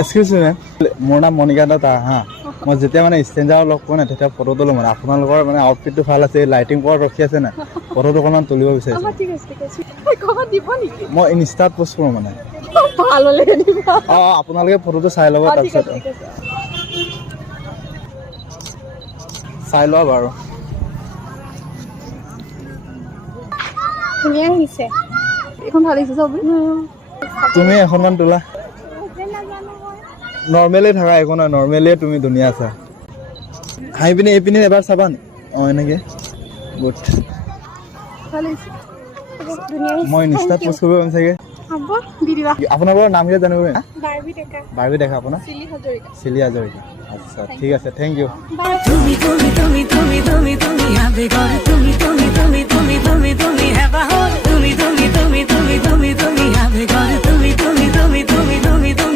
Excuse মি ma'am, মোৰ নাম মণিকা দত্তা হা। মই যেতিয়া মানে ষ্ট্ৰেঞ্জাৰক লগ পোৱা নাই তেতিয়া ফটোটো ল'ম মানে আপোনালোকৰ মানে আউটফিটটো ভাল আছে, লাইটিং পোৱাত ৰখি আছে নাই, ফটোটো অকণমান তুলিব বিচাৰিছোঁ। মই ইনষ্টাত পষ্ট কৰোঁ মানে। আপোনালোকে ফটোটো চাই ল'ব, তাৰপিছত চাই লোৱা বাৰু। ধুনীয়া আহিছে এইখন, ভাল আহিছে চব। তুমি এখনমান তোলা। নৰ্মেলি থাকা, একো নাই, নৰ্মেলিয়ে তুমি ধুনীয়া আছা। হাঁহি পিনি এইপিনি এবাৰ চাবা নি? অঁ এনেকৈ গুড। মই ইনষ্টাত পষ্ট কৰিব পাৰিম চাগে। আপোনালোকৰ নাম কিটা জানিব পাৰিম? বাৰ্বি ডেকা। আপোনাৰ চিলি হাজৰিকা। আচ্ছা ঠিক আছে, থেংক ইউ। তুমি তুমি তুমি তুমি তুমি তুমি আবেগৰ তুমি তুমি তুমি তুমি তুমি তুমি হেবাহৰ তুমি তুমি তুমি তুমি তুমি তুমি আবেগৰ তুমি তুমি তুমি তুমি তুমি তুমি